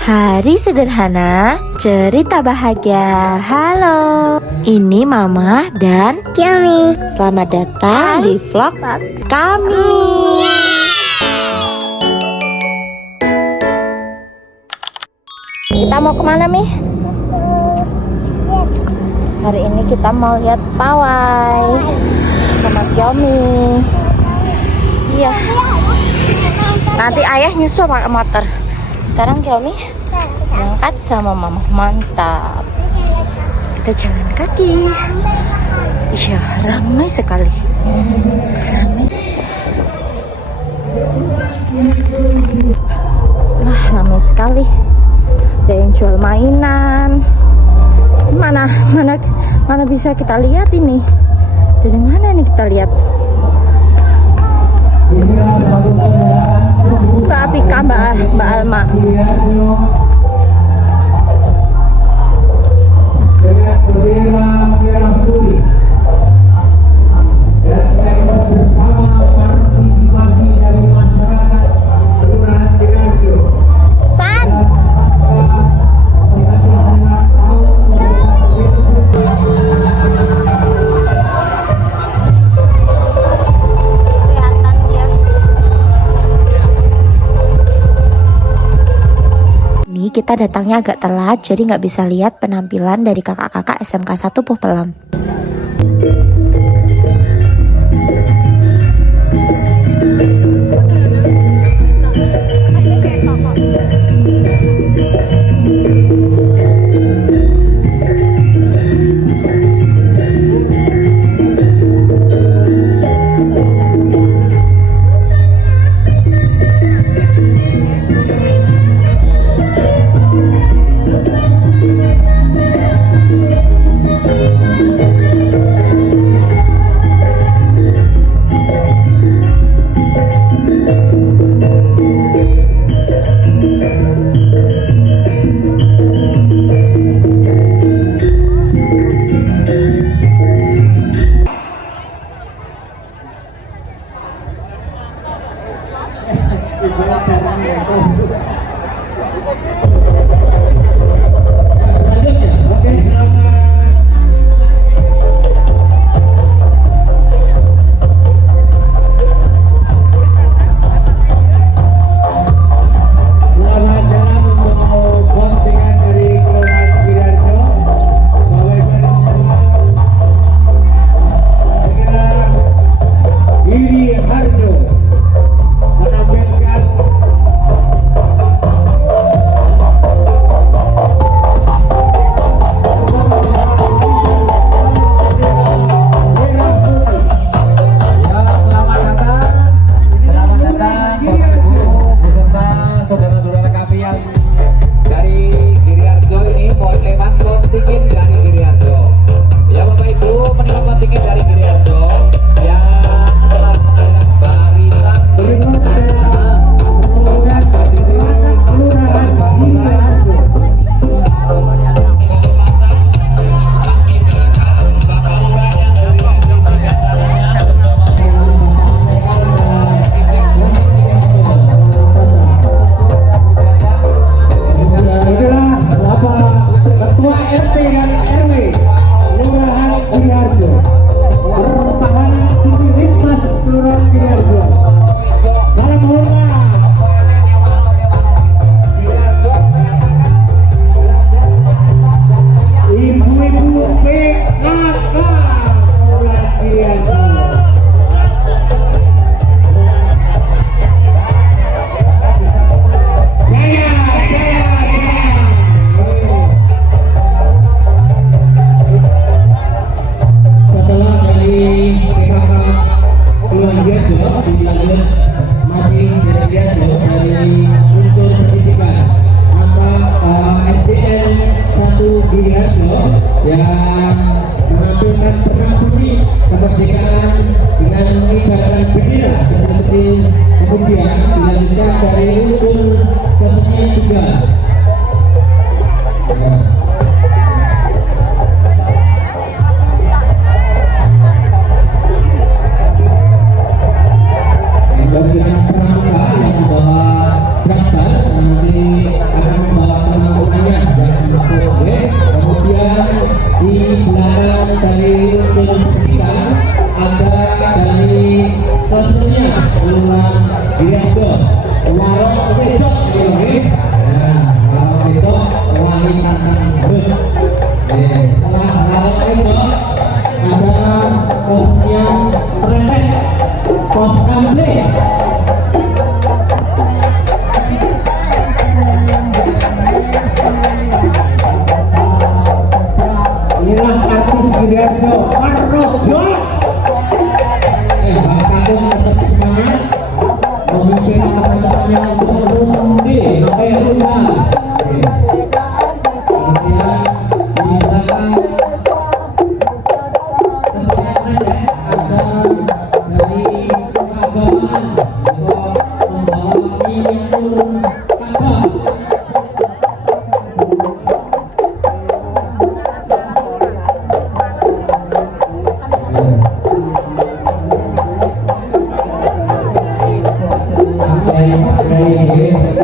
Hari sederhana, cerita bahagia. Halo, ini Mama dan Kami. selamat datang di vlog kami. Kita mau kemana, Mi? Hari ini kita mau lihat pawai sama Kiomi. Iya. Nanti ayah nyusul pakai motor. Sekarang Kiomi berangkat sama Mama. Mantap. Kita jalan kaki. Iya, ramai sekali. Ramai. Wah, ramai sekali. Ada yang jual mainan. Mana bisa kita lihat ini? Dari mana nih kita lihat? Mbak Apika, Mbak Alma. Kita datangnya agak telat, jadi nggak bisa lihat penampilan dari kakak-kakak SMK 1 Puh Pelam. Bagi yang pramuka yang membawa traktor nanti akan membawa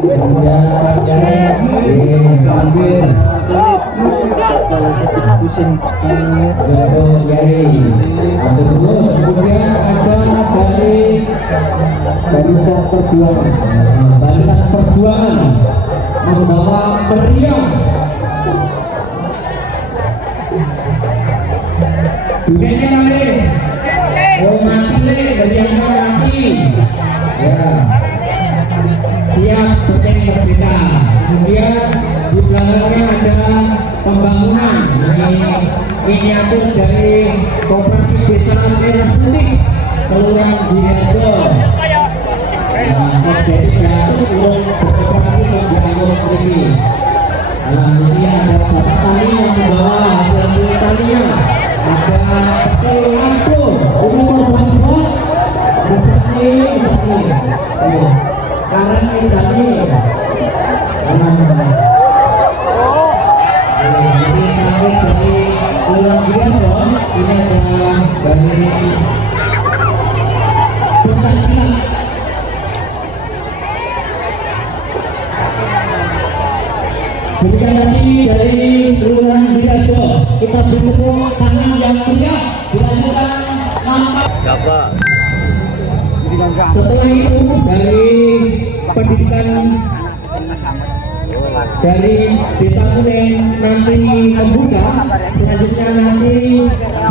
Kemudian ada barisan perjuangan membawa meriam budeknya lagi mati dari yang mati ya siap penting berbeda. Kemudian di belakangnya ada pembangunan miniatur dari Koperasi Desa Merah Putih Kelurahan Girejo. Jadi belum beroperasi membangun ini. Ini ada Bapak Tani yang membawa hasil taninya. Ada lampu, ini korban shot. Bisa ini. Sekarang ini tadi. Ini kami dari Kelurahan Girejo. Ini ada dari Pencaksilat. Berikan lagi dari Kelurahan Girejo. Kita beri tepuk tangan yang meriah. Dilanjutkan nampak. Setelah itu dari pendidikan dari Desa Kuning nanti membuka. Selanjutnya nanti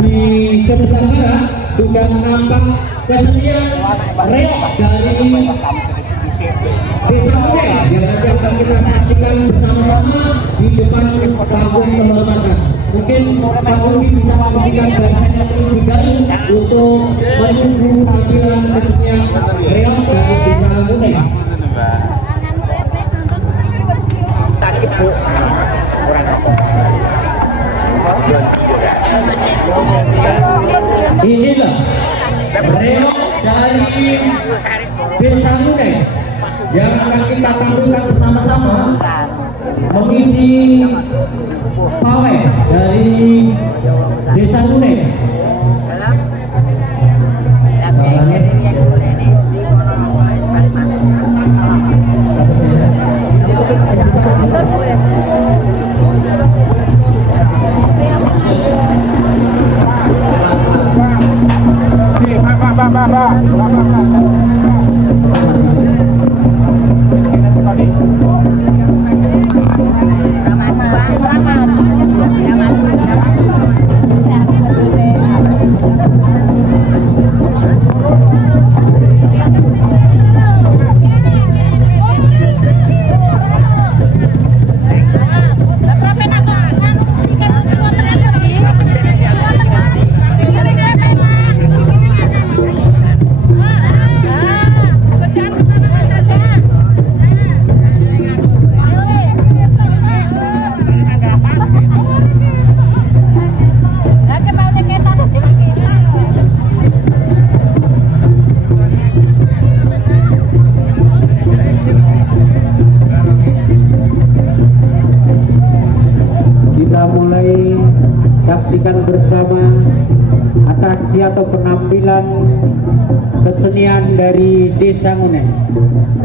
di sebelah barat sudah nampak kesenian reok dari Desa Kuning yang nanti akan kita saksikan bersama-sama di depan panggung kehormatan. Mungkin Pak Udi bisa memberikan bahasan yang lebih dahulu untuk menunggu tampilan kesenian reok dari Desa Kuning. Inilah reok dari Desa Kuning yang akan kita tampilkan bersama-sama mengisi pawai dari Desa Kuning. Saksikan bersama atraksi atau penampilan kesenian dari Desa Kuning,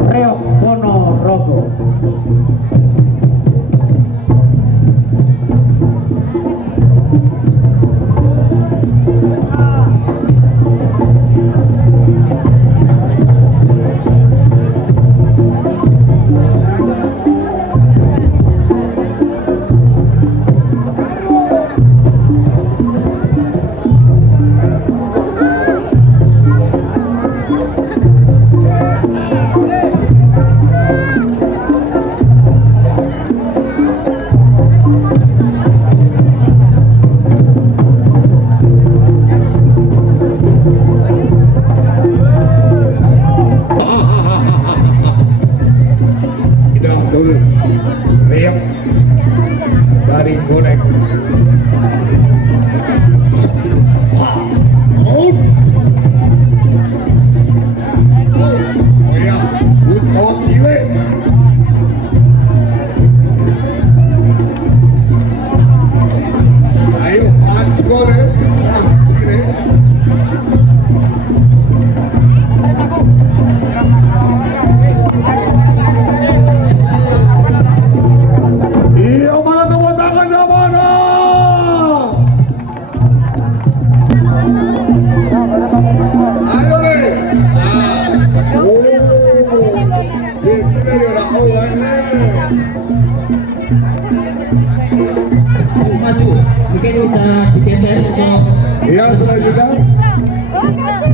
reok Ponorogo. Reok dari Kuning. Ayo, Maju, mungkin bisa digeser untuk Ya, selanjutnya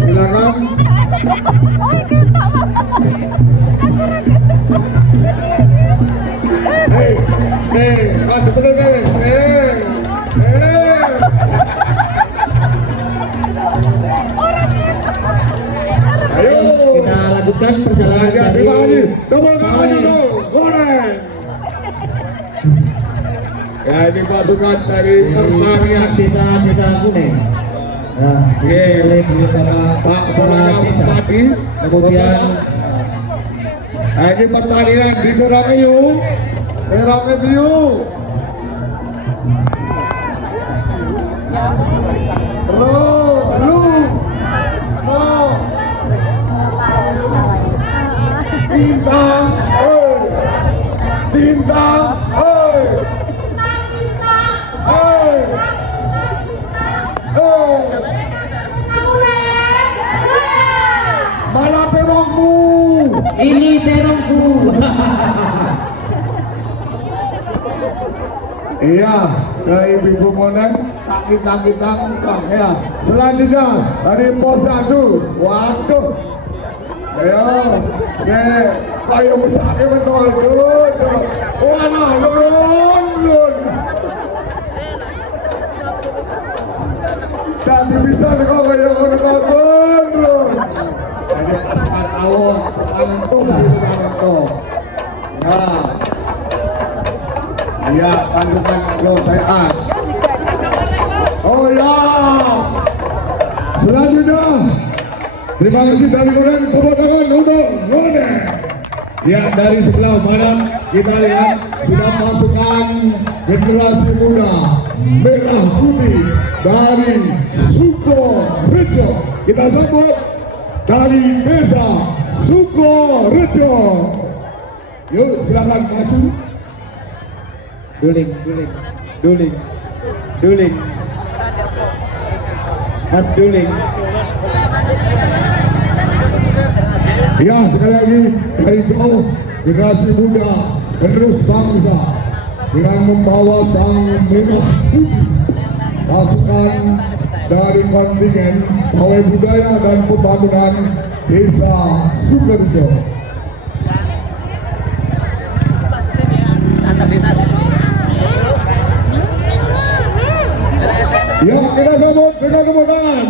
silakan. Maju terus guys. Ayo. kita lanjutkan perjalanan Terima dari kasih. Tepuk tangan dulu. Boleh. Ya, ini pasukan dari pertanian. desa kuning. Nah, oleh Pak kepala desa. Bupati. Kemudian Ini pertandingan di Merangkayu. Merangkayu. Bintang, bintang, mana terongmu? ini terongku. Iya, dari Ibu Monen, kita ya. Selanjutnya dari pos 1. Waduh. Ayo, kayu besar betul tuh. Wah, turun. Jadi bisa kok kayu turun. Jadi pasukan awon, panentu itu. Ya. Iya, pasukan Lotean. Oh ya. Selanjutnya, terima kasih dari Monen, tepuk tangan untuk Monen. Ya, dari sebelah barat kita lihat sudah pasukan generasi muda merah putih dari Sukorejo. Kita sambut dari desa Sukorejo. Yuk, silakan maju. Duling. Mas Duling. Ya, sekali lagi dari jauh generasi muda penerus bangsa dengan membawa sang merah putih pasukan dari kontingen pawai budaya dan pembangunan desa Sukorejo. Ya, kita sambut dengan tepuk tangan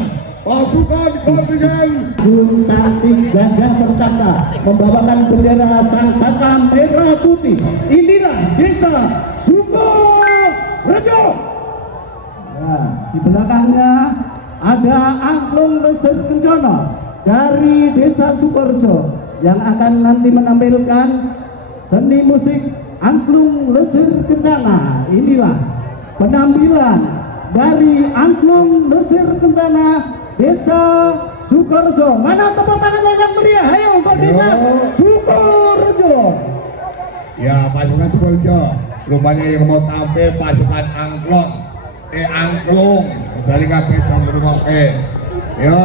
pasukan kontingen cantik gagah perkasa membawakan bendera sang saka merah putih. Inilah desa Sukorejo. Nah, di belakangnya ada Angklung Lesir Kencana dari desa Sukorejo yang akan nanti menampilkan seni musik Angklung Lesir Kencana. Inilah penampilan dari Angklung Lesir Kencana desa Sukorejo. Mana tepuk tangannya yang meriah? Ayo untuk desa Sukorejo. Ya, pasukan Sukorejo. Rupanya yang mau tampil pasukan Angklung. Dari kabeh dong ngrungokke. Yo,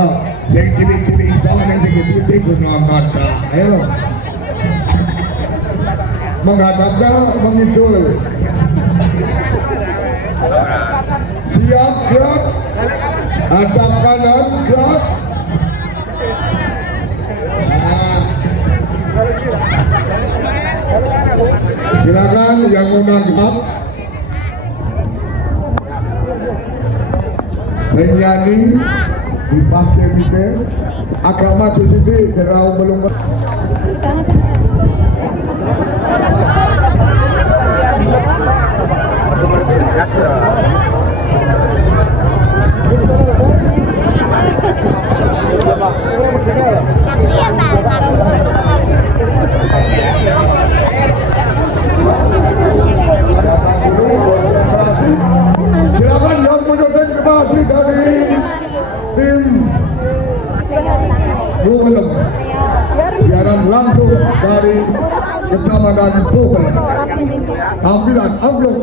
sing cilik-cilik iso nek sing gede kudu nonton. Ayo. Menghadapnya mengidul. Siap gerak. Hadap kanan gerak. Nah. Silakan yang mau nangkap. Senyani di pasir itu agak maju sini jauh belum. Silakan yang menunjukkan informasi dari tim Bukelem. Siaran langsung dari Kecamatan Bukelem. Tampilan Angklung.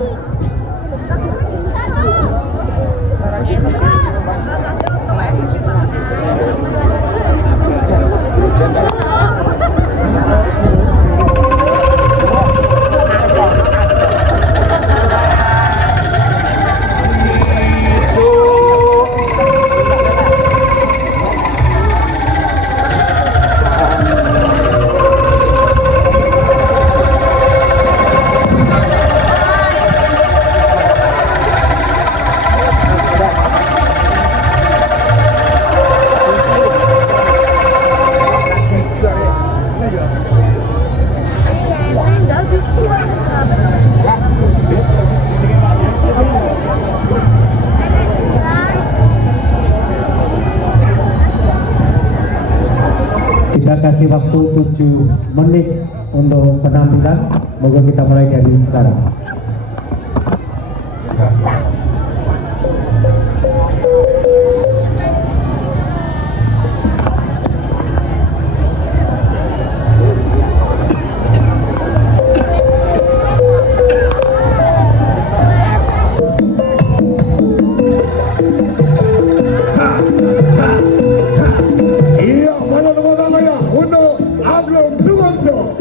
waktu 7 menit untuk penampilan. Moga kita mulai dari sekarang. Iya, mana tepuk tangannya untuk Aglom Suwarso.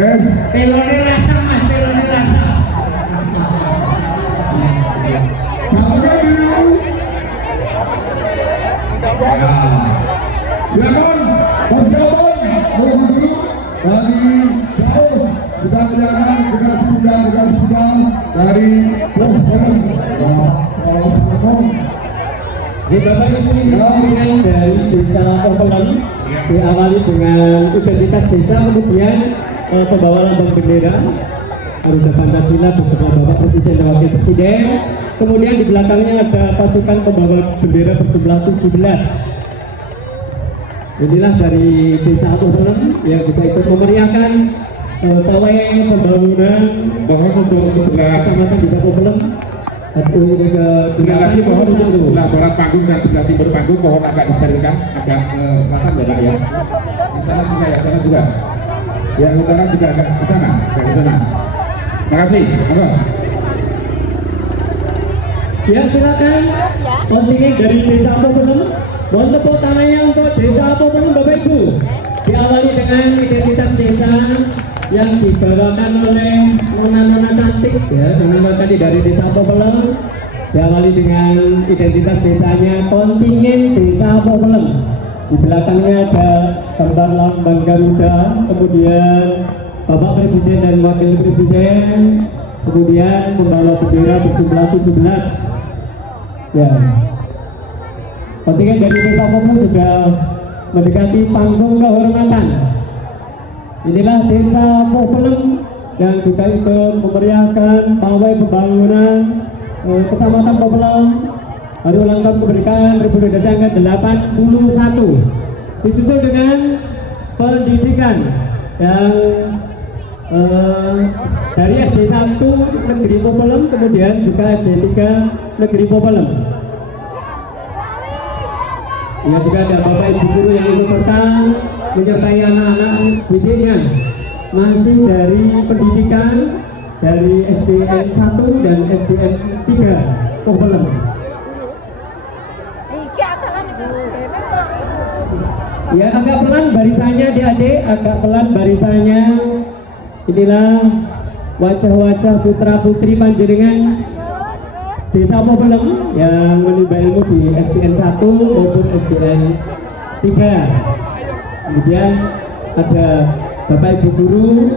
Yes. Pelone rasa mas, pelone rasa. Sampai dulu. Ya. Silakan persiapan mohon dulu dari jauh sudah kelihatan dengan dari pohon. Kalau sebelum Di Bapak Ibu ini dengan dari desa Popelen diawali dengan identitas desa, kemudian pembawa lambang bendera Garuda Pancasila beserta Bapak Presiden dan Wakil Presiden. Kemudian di belakangnya ada pasukan pembawa bendera berjumlah 17. Inilah dari desa Popelen yang juga ikut memeriahkan pawai pembangunan bangun untuk sebelah kecamatan desa Popelen. Sebelah lagi mohon untuk sebelah barat panggung dan sebelah timur panggung mohon agak disterilkan, agak selatan ya Pak ya. Di sana juga ya, sana juga. Yang utara juga agak ke sana, agak ke sana. Terima kasih. Monggo. Ya silakan. Kontingen dari desa Popelen. Mohon tepuk tangannya untuk desa Popelen Bapak Ibu. Diawali dengan identitas desa yang dibawakan oleh nona-nona cantik ya, nona tadi dari desa Popelen. Diawali dengan identitas desanya kontingen desa Popelen. Di belakangnya ada gambar lambang Garuda, kemudian Bapak Presiden dan Wakil Presiden, kemudian membawa bendera berjumlah 17. Ya. Kontingen dari desa Popelen sudah mendekati panggung kehormatan. Inilah desa Popelen yang juga ikut memeriahkan pawai pembangunan Kecamatan Popelen hari ulang tahun kemerdekaan Republik Indonesia ke-81, disusul dengan pendidikan yang dari SD 1 Negeri Popelen, kemudian juga SD 3 Negeri Popelen. Ya, juga ada Bapak Ibu guru yang ikut serta menyertai anak-anak didiknya masih dari pendidikan dari SDN 1 dan SDN 3 Popelen. Ya, agak pelan barisannya adik-adik, agak pelan barisannya. Inilah wajah-wajah putra-putri panjenengan desa Popelen yang menimba ilmu di SDN 1 maupun SDN 3. Kemudian ada Bapak Ibu guru,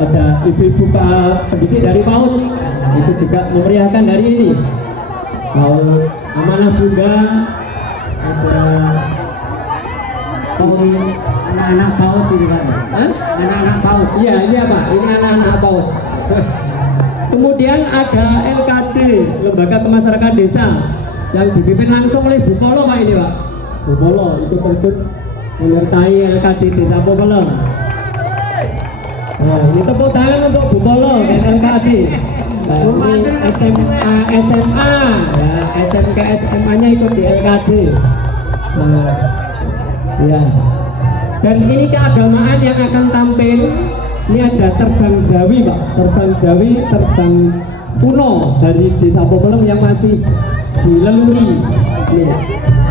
ada ibu-ibu pendidik dari PAUD, itu juga memeriahkan dari ini. PAUD Amanah Bunda, ada anak-anak PAUD ini Pak. Anak-anak PAUD. Iya Pak, ini anak-anak PAUD. Kemudian ada LKD, Lembaga Kemasyarakatan Desa, yang dipimpin langsung oleh Bu Polo Pak ini Pak. Bu Polo itu terjun menyertai LKD Desa Popelen. Nah, ini tepuk tangan untuk Bu Polo dan LKD. ini SMA, ya, SMK SMA-nya ikut di LKD. Nah, ya. Dan ini keagamaan yang akan tampil. Ini ada terbang Jawi, Pak. Terbang Jawi, terbang kuno dari Desa Popelem yang masih dileluri. Ini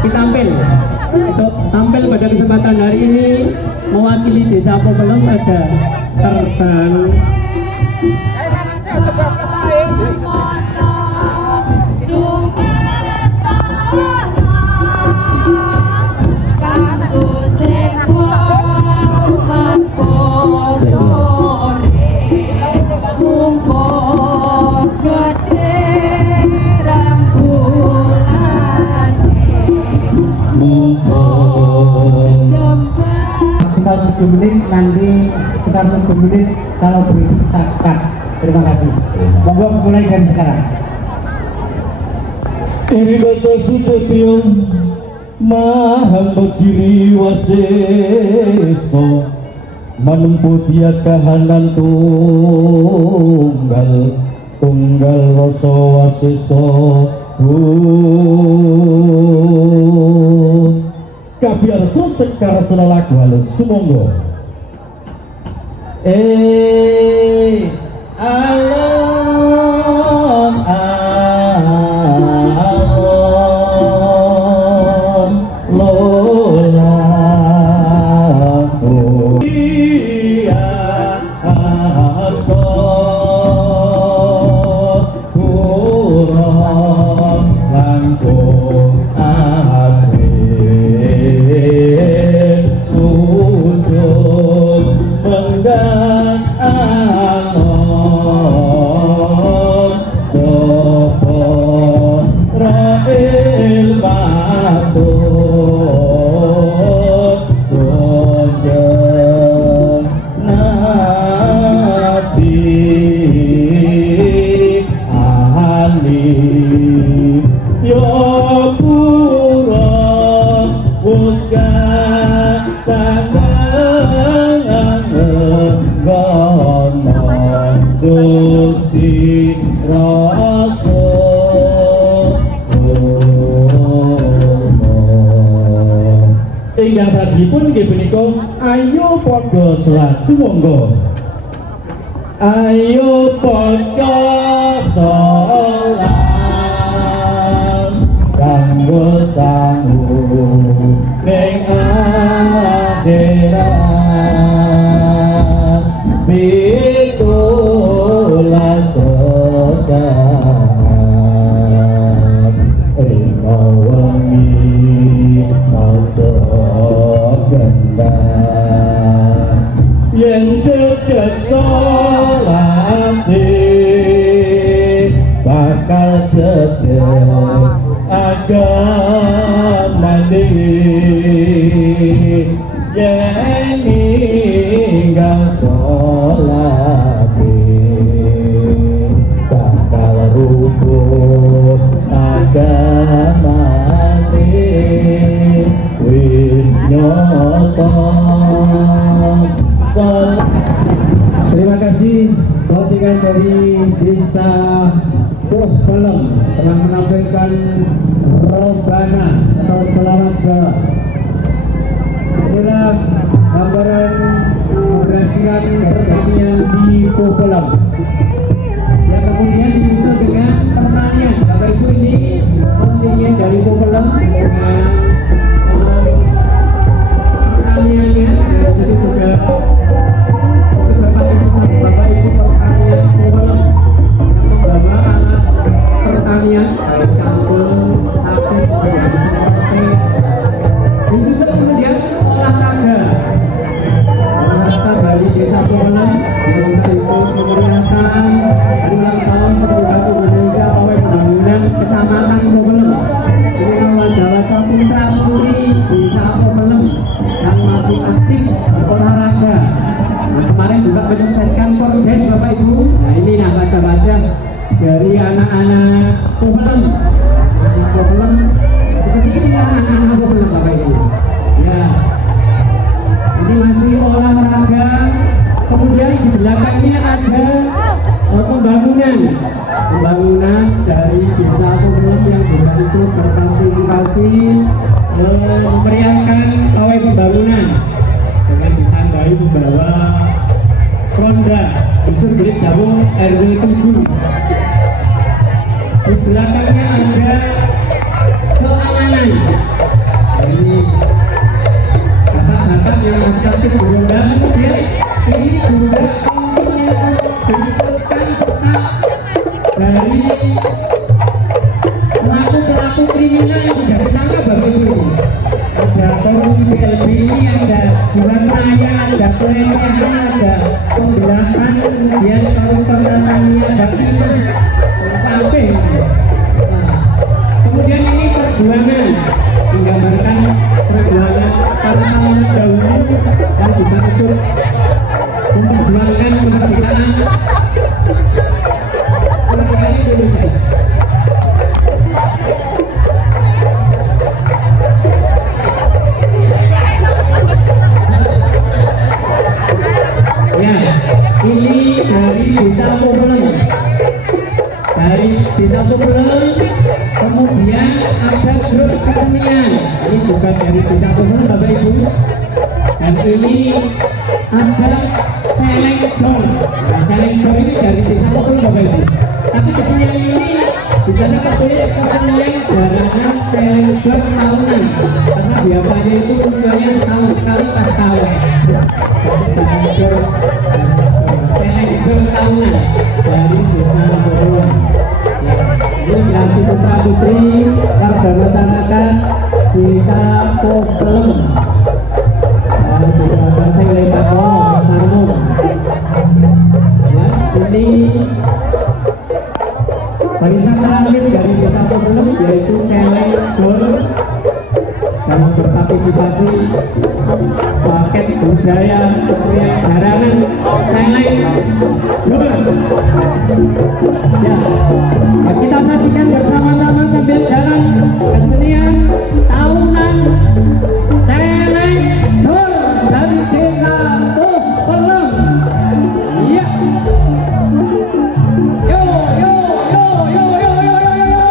kita tampil pada kesempatan hari ini mewakili Desa Popelem ada terbang Sekitar 7 menit, nanti sekitar 7 menit kalau begitu kita cut. Terima kasih. Monggo mulai dari sekarang. Iri kata sutyo maham berdiri waseso menempuh dia kahanan tunggal rasa waseso kabiarso sekar senolaku halus sumonggo alon alon lola iya aso kurang langkung sujud menggang alon coba ra'il matut gonjeng nabi ahli yo pura muska Gusti Rasulullah ingkang rajipun nggih punika ayo padha salat sumangga ayo padha salat kanggo sanggup ning akhirat pitulas rokat ing wengi maca gendang yen cecek salate bakal cecek agamane yen ninggal salate bakal rubuh agamane wis nyoto. Terima kasih kontingen dari Desa Popelem telah menampilkan Robana atau Selamat Galak. Inilah gambaran menyaksikan pertanian di Popelem. yang kemudian disusul dengan pertanian. Bapak Ibu, ini kontingen dari Popelem dengan pertaniannya. Jadi juga Bapak Ibu pertanian Popelem yang membawa alat pertanian baik campur, sapi, dan juga kemudian olahraga dari Desa Popelem yang kita ikut memeriahkan ulang tahun Republik Indonesia oleh Pembangunan Kecamatan Popelem. Ini nama Jalaka Putra Putri Desa Popelem yang masih aktif berolahraga. Nah, kemarin juga menyukseskan Kordes Bapak Ibu. Nah, ini nah baca-baca dari anak-anak Popelem. Anak Popelem seperti ini anak-anak Popelem Bapak Ibu. Ya. Ini masih olahraga. Kemudian di belakangnya ada pembangunan pembangunan dari desa Pemulung yang juga ikut berpartisipasi memeriahkan pawai pembangunan dengan ditandai membawa ronda Dusun Belik Jawung RW 7. Di belakangnya ada keamanan dari bapak-bapak yang masih aktif beronda. Kemudian ini juga disebutkan dari pelaku kriminal yang sudah ditangkap Bapak Ibu. Ada korupsi BLB ini, ada jiwasraya, ada pelecehan, ada pembelahan, kemudian koruptor Tanzania, ada timah, sampai. Kemudian ini perjuangan, menggambarkan perjuangan para pahlawan dahulu yang juga ikut memperjuangkan kemerdekaan Indonesia. Ya, ini dari Desa Pemulung. Dari Desa Pemulung, kemudian ada grup kesenian. Ini juga dari Desa Pemulung, Bapak Ibu. Dan ini ada Selengdong. Nah, Selengdong ini dari Desa Pemulung, Bapak Ibu. Tapi kesenian ini di sana tertulis kesenian jaranan Selengdong tahunan. Karena biasanya itu munculnya setahun sekali pas tahun. Selengdong tahunan dari Desa Pemulung. Ini Grasi Putra Putri warga masyarakat Desa Pemulung. Dan juga Bangseng Lepako Sarmung. Ya, ini barisan terakhir dari Desa Pemulung yaitu Selengdong dalam berpartisipasi paket budaya kesenian jaranan Selengdong. Ya, kita saksikan bersama-sama sambil jalan kesenian tahunan Selengdong dari Desa Pemulung. Iya. Yo yo yo yo yo yo yo yo.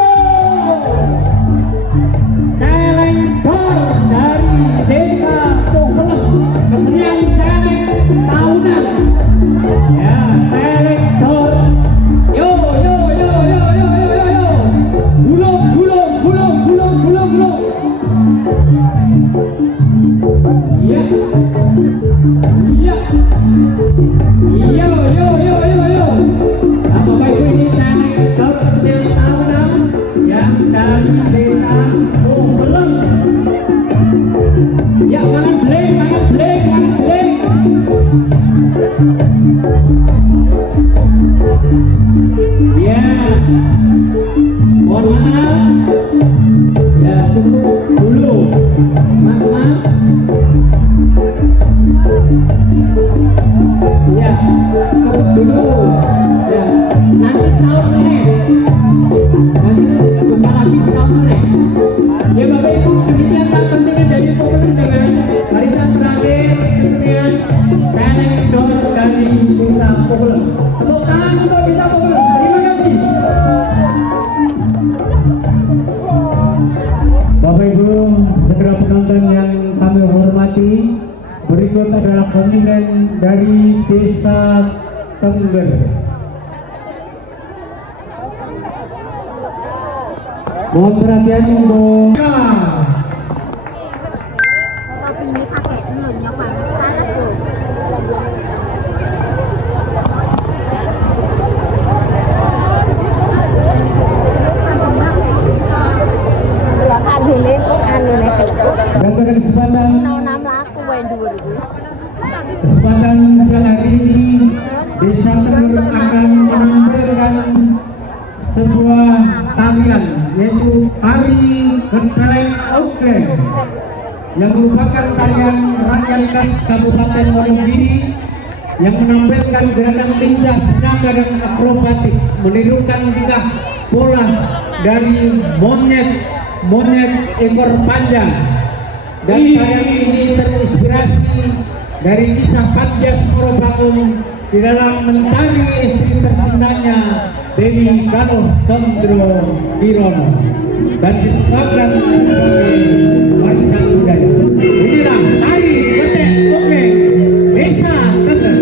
Selengdong dari Desa Pemulung, kesenian Selengdong tahunan. Ya, Selengdong. Yo yo yo yo yo yo yo yo. Gulung gulung gulung gulung gulung gulung. Iya. Iya. Yo yo yo yo yo. Nah, Bapak Ibu, ini Selengdong kesenian tahunan yang dari Desa Pemulung. Ya, mangan bling, mangan bling, mangan bling. Ya, mohon maaf. Ya, cukup dulu, Mas. Ya, cukup dulu. Ya, nanti setahun ini. Nanti bentar lagi setahun ini. Ya, Bapak Ibu, demikian tak pentingnya dari Pemulung dengan barisan terakhir kesenian Selengdong dari Desa Pemulung. Tepuk tangan untuk Desa Pemulung. Terima kasih. Bapak Ibu, saudara penonton yang kami hormati, berikut adalah kontingen dari Desa Tengger. Mohon perhatian untuk Kopi ini pakai dulunya panas tuh. dan pada kesempatan siang hari ini Desa Tengger akan menampilkan sebuah tarian yaitu tari Genteleng Okleng yang merupakan tarian rakyat khas Kabupaten Wonogiri yang menampilkan gerakan lincah, tenaga dan akrobatik menirukan tingkah pola dari monyet ekor panjang. Dan tarian ini terinspirasi dari kisah Padya Morobakum di dalam mentari istri tercintanya Dewi Galuh Condro Irono dan ditetapkan sebagai warisan budaya. Inilah tari Getek Oke Desa Teten.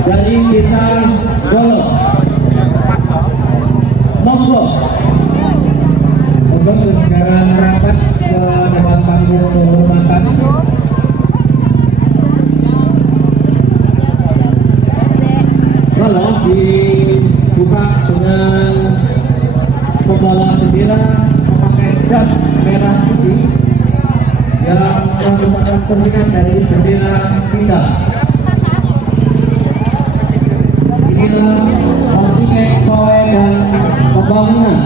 Dari desa Golo, monggo sekarang merapat ke dalam panggung penghormatan. Kalau dibuka dengan membawa bendera memakai jas merah putih yang merupakan cerminan dari bendera kita. Inilah kontingen pawai dan pembangunan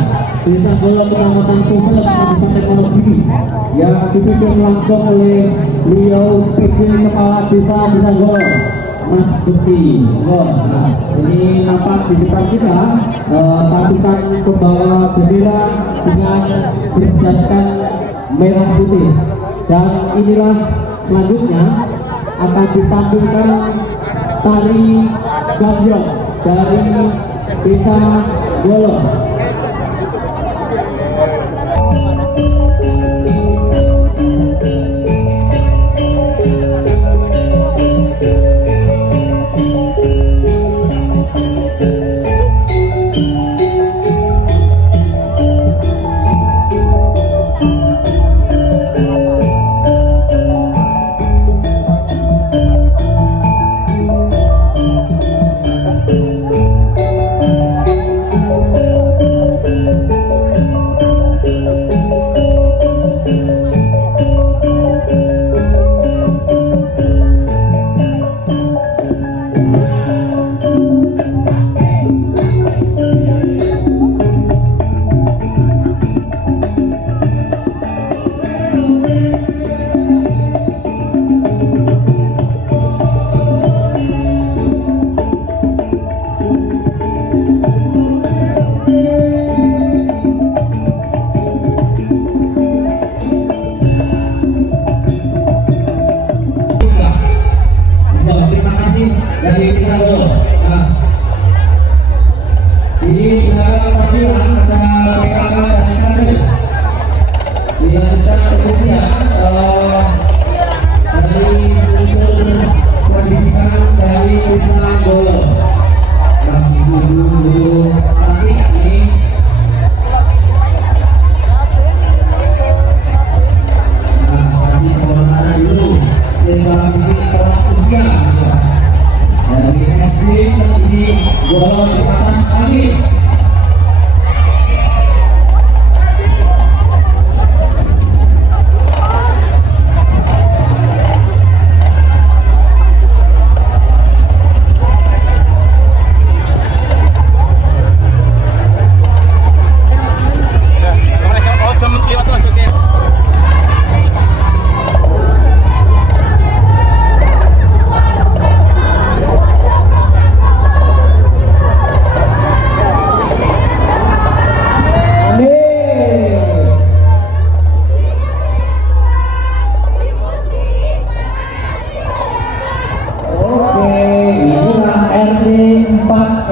Desa Golo Kecamatan Tuhelep Kabupaten Wonogiri yang dipimpin langsung oleh beliau PJ Kepala Desa Golo Mas Bekti. Nah, ini nampak di depan kita pasukan pembawa bendera dengan berjaskan merah putih, dan inilah selanjutnya akan ditampilkan tari gambyong dari Desa Golo. Golong di atas lagi.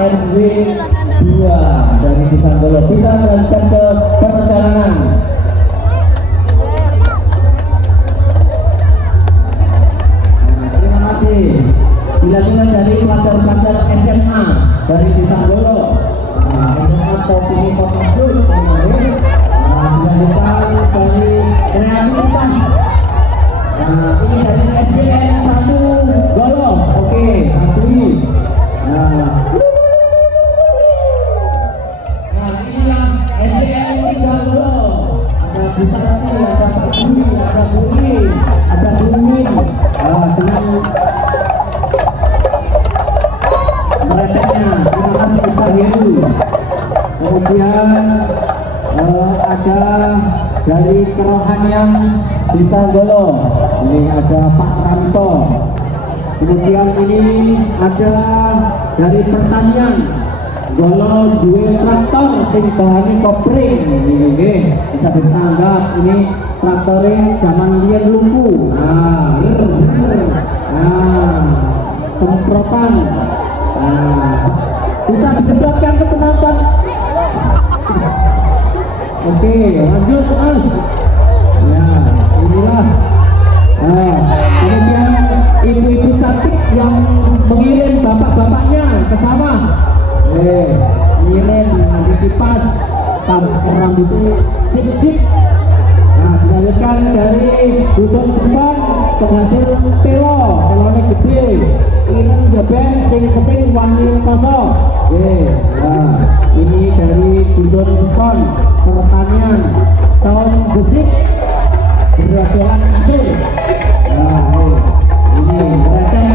RW 2 dari Desa Golo bisa melanjutkan ke perjalanan. Terima kasih. Dilanjutkan dari pelajar-pelajar SMA dari Desa Golo. SMA Topini Kopasur. Dilanjutkan dari kreativitas. Ini dari SDN 1 Golo. Oke, akui. Inilah SDN 3 Golo. Ada Busarati, ada Pak Budi, ada Budi, ada Bumin. Dengan merekanya, terima kasih Pak Heru. Kemudian ada dari kerohanian Desa Golo. Ini ada Pak Ranto. Kemudian ini ada dari pertanian Golo duwe traktor sing bahane kopring. Nggih, bisa ditanggap ini traktornya zaman biyen lumpuh. Semprotan. Bisa dijeblokkan ke penonton. Oke, lanjut Mas. Ya, inilah. Kemudian ibu-ibu cantik yang mengirim bapak-bapaknya ke sawah. Ngirim di kipas, rambutnya sip-sip. Dilanjutkan dari dusun Sembang penghasil telone gede. Ini jeben sing penting wangi kosong. Ini dari dusun Sembang pertanian tahun besik berjualan kasur. Ini mereka.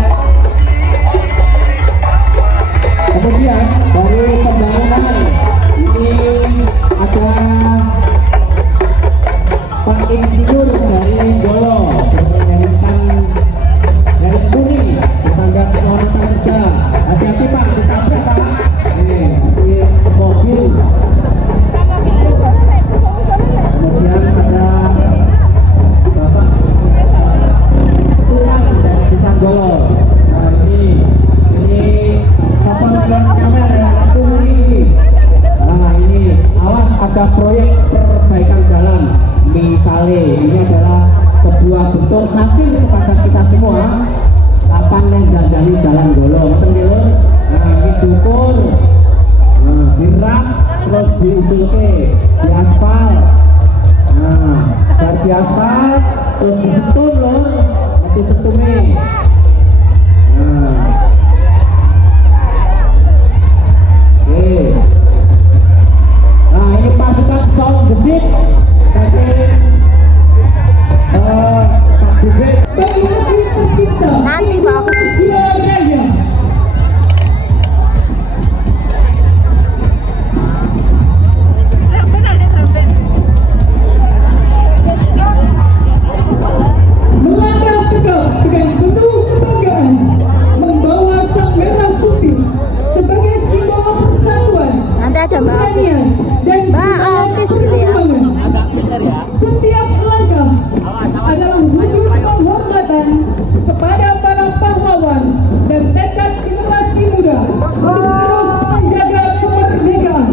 Kemudian dari pembangunan ini ada Pak Insinyur dari Golo menyanyikan dari kuning tetangga keselamatan kerja. Hati-hati Pak, ditabrak Pak. Ini mobil. Kemudian ada Bapak Tulang dari Desa Golo. Nah ini kapal selam kamera yang ini. Nah ini awas ada proyek perbaikan jalan. Misalnya ini adalah sebuah bentuk satir kepada kita semua. Kapan yang dari jalan Golo, nah ini dukur, dirak, terus diusulke di aspal. Nah dari di aspal terus disetun loh, nanti setunnya. Nah ini pasukan sound gesit dari Pak Bubet. Bagi negeri tercinta Nanti Pak Surabaya. Melangkah tegap dengan penuh kebanggaan, membawa sang merah putih sebagai simbol persatuan, Nanti ada Mbak Otis. keberanian, dan Mbak Otis gitu ya. setiap langkah adalah wujud penghormatan kepada para pahlawan dan tekad generasi muda untuk terus menjaga kemerdekaan.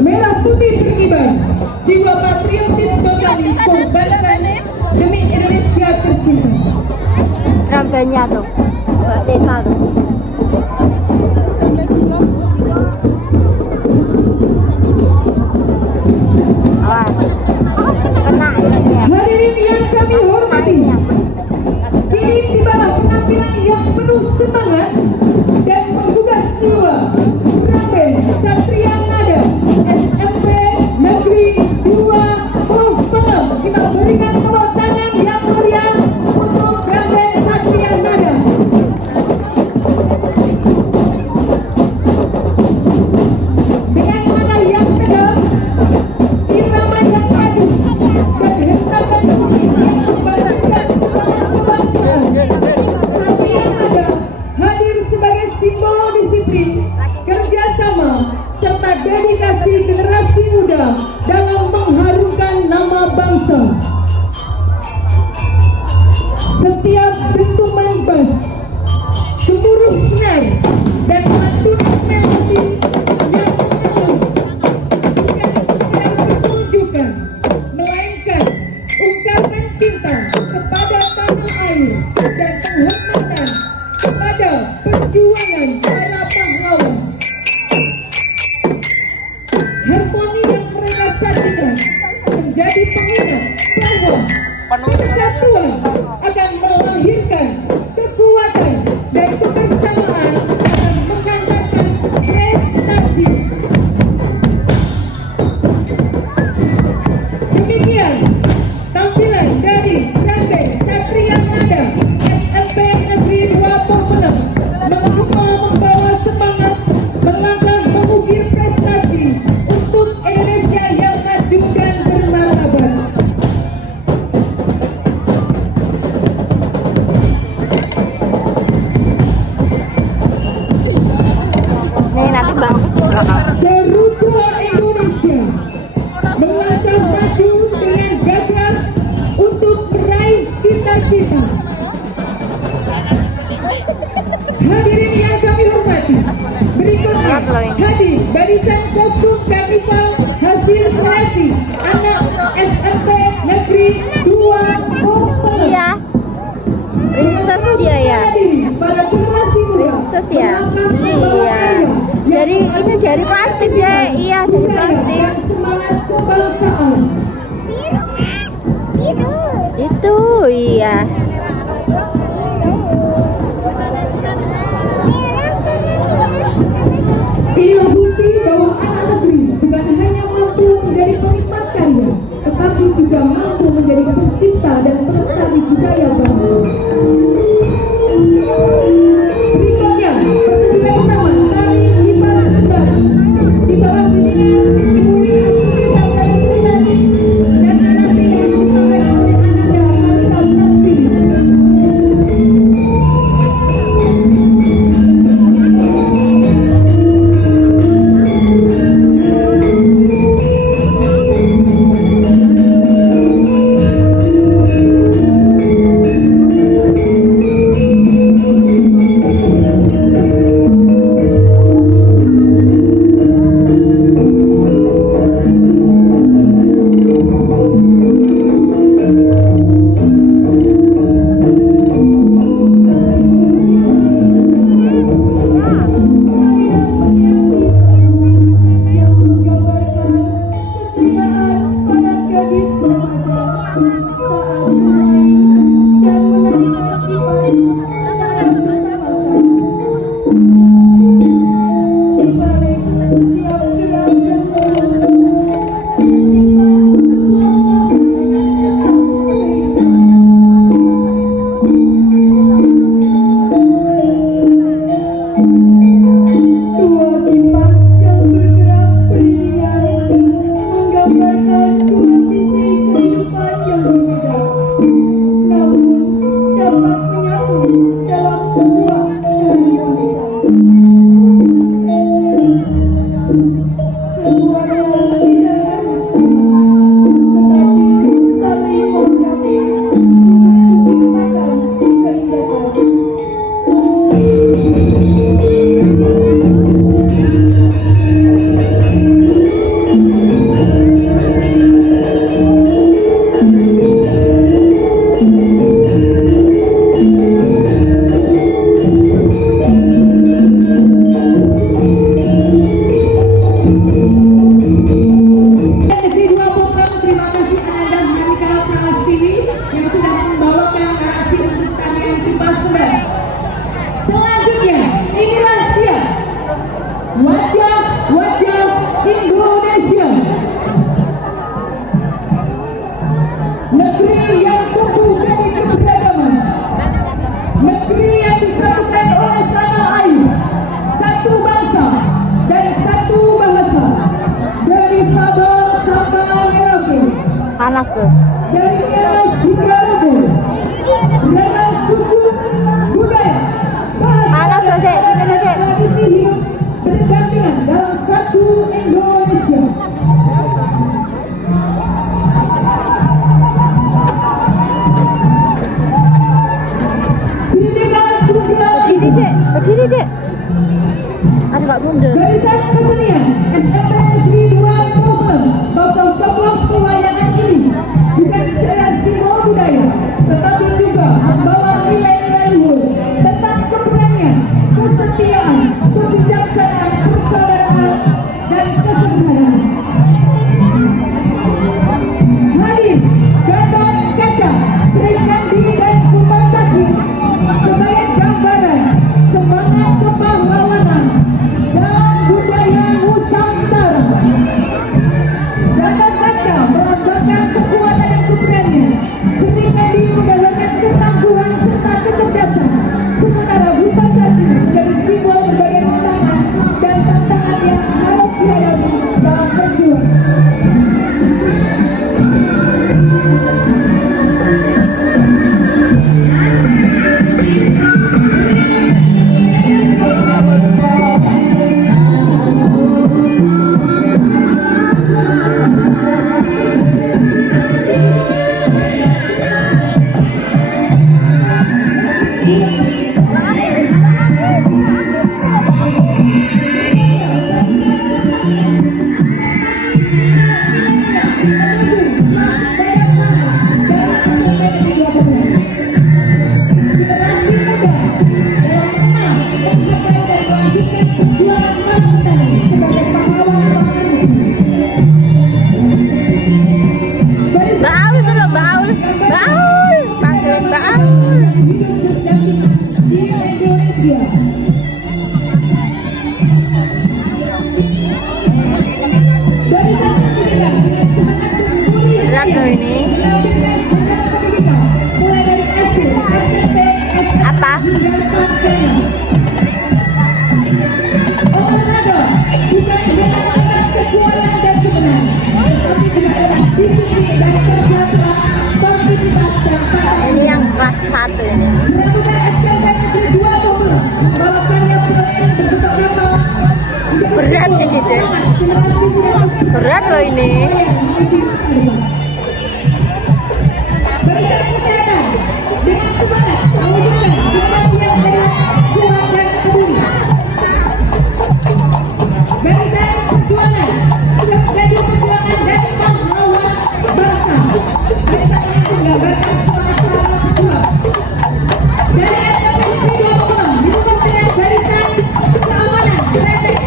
Merah putih berkibar, jiwa patriotisme kami korbankan demi Indonesia tercinta. Drum bandnya tuh, Mbak Desa tuh. Awas, kena ini ya. Hadirin yang kami hormati, kini tibalah penampilan yang penuh semangat dan menggugah jiwa simbol disiplin, kerjasama, serta dedikasi generasi muda dalam mengharumkan nama bangsa. Setiap dentuman bass, gemuruh senar, dan lantunan melodi yang mengalun bukan sekedar pertunjukan, melainkan ungkapan cinta kepada tanah air dan penghormatan kepada perjuangan para pahlawan. Harmoni yang mereka sajikan menjadi pengingat bahwa persatuan akan melahirkan kekuatan dan kebersamaan akan menghantarkan prestasi. Demikian tampilan dari Grande Satria Nada SMP Negeri 2 Pemalang membawa semangat melangkah mengukir prestasi untuk Indonesia yang maju dan bermartabat. Nih nanti bagus di belakang. Garuda Indonesia melangkah maju dengan gagah untuk meraih cita-cita. Hadirin yang kami hormati, berikutnya hadir barisan kostum karnival hasil kreasi anak SMP Negeri 2 Pemalang. Iya. Princess dia ya. Para generasi muda Princess ya. iya. Ini dari plastik deh. Iya, dari plastik. Dan semangat kebangsaan. Itu iya. Inilah bukti bahwa anak negeri bukan hanya mampu menjadi penikmat karya, tetapi juga mampu menjadi pencipta dan pelestari budaya bangsa. Berikutnya, pertunjukan utama tari Lipas Kembali di bawah bimbingan Ibu Wina Astuti Sabda Sri dan narasi yang disampaikan oleh Ananda Malika Prastini. Yang menggambarkan keceriaan para gadis remaja saat bermain dan menarikan kipas secara bersama-sama. Di balik setiap gerak dan loro tersimpan sebuah makna tentang kehidupan. Dua kipas yang bergerak beriringan menggambarkan dua sisi kehidupan yang berbeda, namun dapat menyatu dalam sebuah keharmonisan. Keduanya tidak harus sama, tetapi saling melengkapi untuk menciptakan keindahan. Negeri 2 Pemalang, terima kasih Ananda Malika Prastini yang sudah membawakan narasi untuk tarian Kipas Kembali. Selanjutnya, inilah dia wajah-wajah Indonesia, negeri yang tumbuh dari keberagaman, negeri yang disatukan oleh tanah air, satu bangsa dan satu bahasa. Dari Sabang sampai Merauke, Panas tuh. dari Miangas hingga Lombok, dengan suku, budaya, bahasa, Panas loh, Dek. Sini loh, Dek. nggak mundur. Barisan kesenian SMP Negeri 2 Problem. Tokoh-tokoh pewayangan ini bukan sekedar simbol budaya, tetapi juga membawa nilai-nilai luhur tentang keberanian, kesetiaan, kebijaksanaan, persaudaraan, dan kesederhanaan. Hadir Gatot Kaca, Sri Kandi dan Kumar Sakti sebagai gambaran semangat kepahlawanan dan budaya Nusantara. Gatot Kaca melambangkan kekuatan dan keberanian, Sri Kandi menggambarkan ketangguhan serta kecerdasan, sementara Buta Sakti menjadi simbol berbagai tantangan dan tantangan yang harus dihadapi dalam berjuang. Mbak Aul itu loh, Mbak Aul. Mbak Aul, panggilin Mbak Aul. Di Indonesia. Barisan pendidikan dengan semangat mulia Berat loh ini. menampilkan jenjang pendidikan mulai dari SD, SMP, SMA Apa? hingga sarjana. Olahraga bukan hanya adalah kekuatan dan kemenangan, tetapi juga adalah disiplin dan kerja keras, sportivitas dan kata. Ini yang kelas 1 ini. Melakukan SMP Negeri 2 Bogor membawa karya yang berbentuk kapal. Berat ini, Dek. Berat loh ini. Barisan kesehatan dengan semangat mewujudkan generasi yang sehat, kuat dan peduli. Barisan perjuangan sudah menjadi perjuangan dari pahlawan bangsa. Barisan ini menggambarkan semangat para pejuang. Dari SMP Negeri 2 Bogor didukung dengan barisan keamanan, kreatif,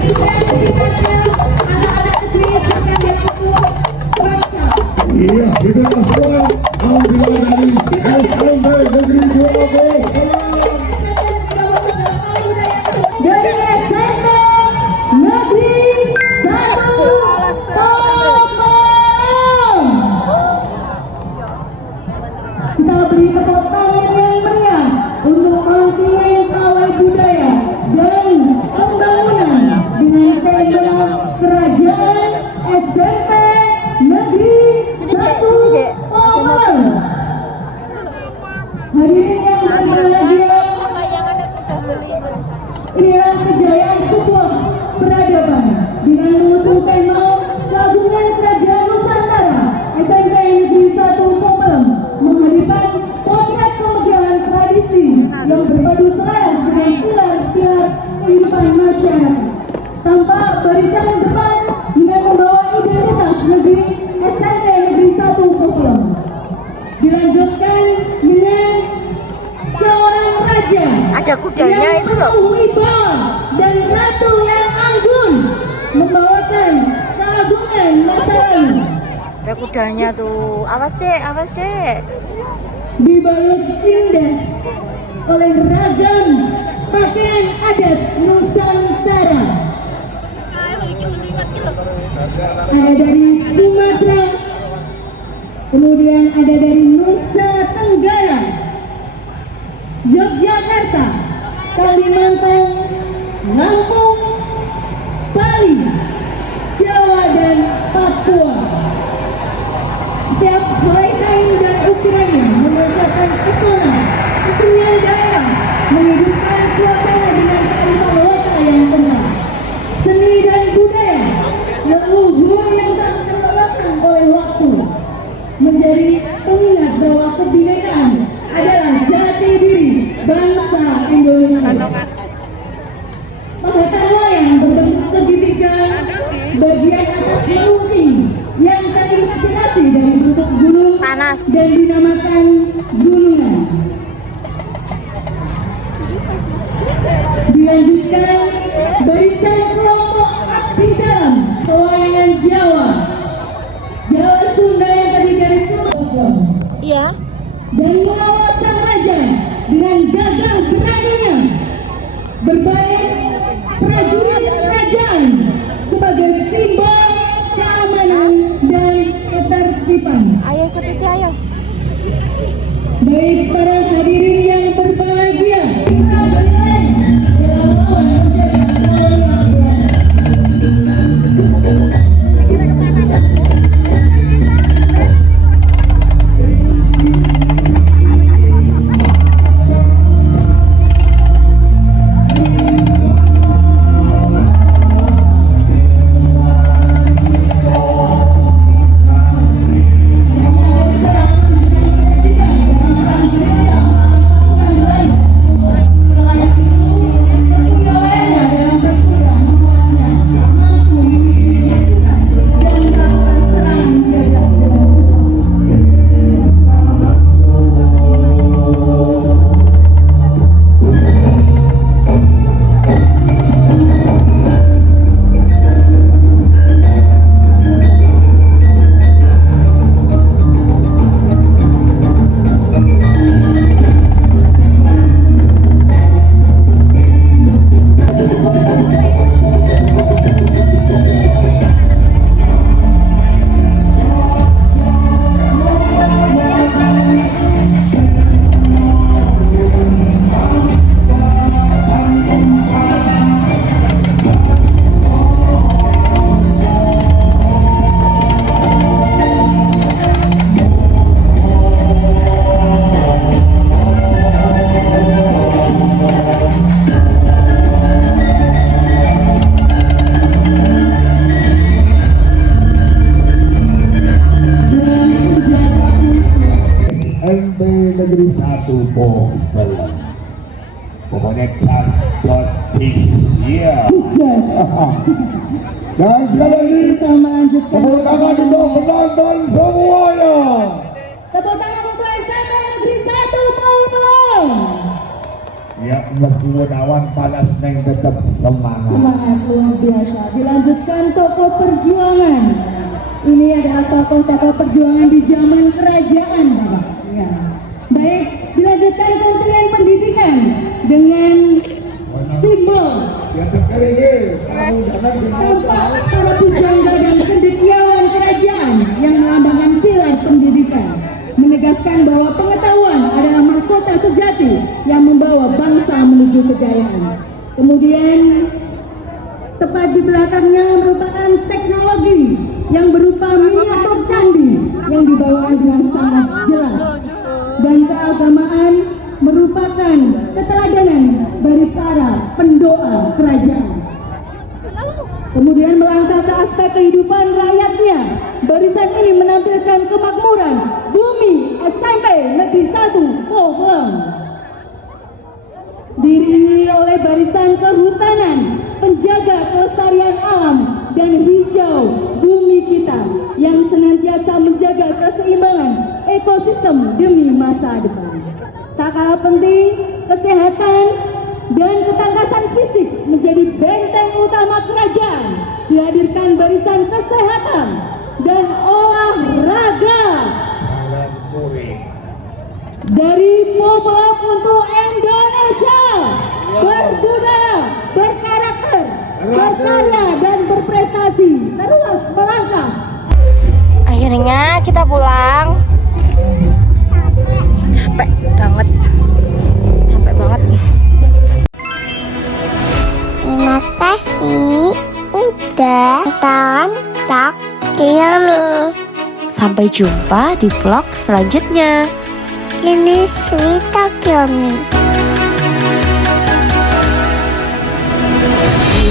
identitasnya anak-anak negeri akan dilakukan bangsa. Iya, begitulah semua. Alhamdulillah dari SMP Negeri 2 Bogor. Dari SMP Negeri 1 Pemalang. Kita beri tepuk tangan yang meriah untuk kontingen pawai budaya dan pembangunan dengan tema Kerajaan SMP Negeri 1 Pemalang. Hadirin yang berbahagia, inilah kejayaan sebuah peradaban dengan mengusung tema Keagungan Kerajaan Nusantara. SMP Negeri 1 Pemalang menghadirkan potret kemegahan tradisi yang berpadu selaras dengan pilar-pilar kehidupan masyarakat. Tampak barisan depan dengan membawa identitas negeri SMP Negeri 1 Pemalang. Dilanjutkan dengan seorang raja. Ada kudanya yang itu loh. penuh wibawa dan ratu yang anggun membawakan keagungan masa lalu. Ada kudanya tuh. Awas sih. Dibalut indah oleh ragam pakaian adat Nusantara. Ada dari Sumatera, kemudian ada dari Nusa Tenggara, Yogyakarta, Kalimantan, Lampung, Bali, Jawa, dan Papua. Setiap helai kain dan ukirannya memancarkan pesona kesenian daerah, menghidupkan suasana dengan kearifan lokal yang kental. Seni dan budaya leluhur yang tak terelakkan oleh waktu menjadi pengingat bahwa kebinekaan adalah jati diri bangsa Indonesia. Mahatma bagian atas runcing yang terinspirasi dari bentuk gunung Panas. dan dinamakan gunungan. Dilanjutkan barisan kelompok abdi dalam pewayangan Jawa Sunda yang terdiri dari Sunda Iya. dan mengawal sang raja dengan gagah beraninya berbaris prajurit kerajaan sebagai simbol keamanan dan ketertiban. Ayo ikut itu ayo. Baik para hadirin yang berbahagia. SMP Negeri 1 Pohon. Pokoknya justice. Iya. Dan sekali lagi Kita melanjutkan. tepuk tangan untuk penonton semuanya. Tepuk tangan untuk SMP Negeri 1 Pohon. Ya, meskipun awan panas neng tetap semangat. Semangat luar biasa. Dilanjutkan tokoh perjuangan. Ini adalah tokoh-tokoh perjuangan di zaman kerajaan, Bapak. Ya. Baik, dilanjutkan kontingen pendidikan dengan simbol Ya sekali lagi, kamu jangan tampak para pujangga dan cendekiawan kerajaan yang melambangkan pilar pendidikan, menegaskan bahwa pengetahuan adalah mahkota sejati yang membawa bangsa menuju kejayaan. Kemudian tepat di belakangnya merupakan teknologi yang berupa miniatur candi yang dibawakan dengan sangat jelas, dan keagamaan merupakan keteladanan dari para pendoa kerajaan. Kemudian melangkah ke aspek kehidupan rakyatnya, barisan ini menampilkan kemakmuran bumi SMP Negeri 1 Pohon. Diiringi oleh barisan kehutanan, penjaga kelestarian alam dan hijau bumi kita yang senantiasa menjaga keseimbangan ekosistem demi masa depan. Tak kalah penting, kesehatan dan ketangkasan fisik menjadi benteng utama kerajaan. Dihadirkan barisan kesehatan dan olahraga dari Poblok untuk Indonesia, berbudaya, berkarakter, berkarya dan berprestasi. Terus melangkah. Akhirnya kita pulang. Capek banget. Capek banget. Terima kasih sudah nonton Kyomi. Sampai jumpa di vlog selanjutnya. Ini Sweet Kyomi.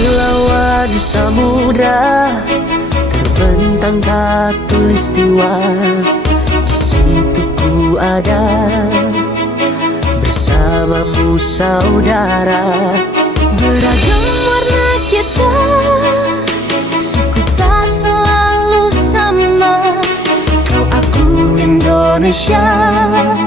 Lawan samudra terbentang khatulistiwa, di situ ku ada bersamamu saudara. Beragam warna kita, suku Indonesia.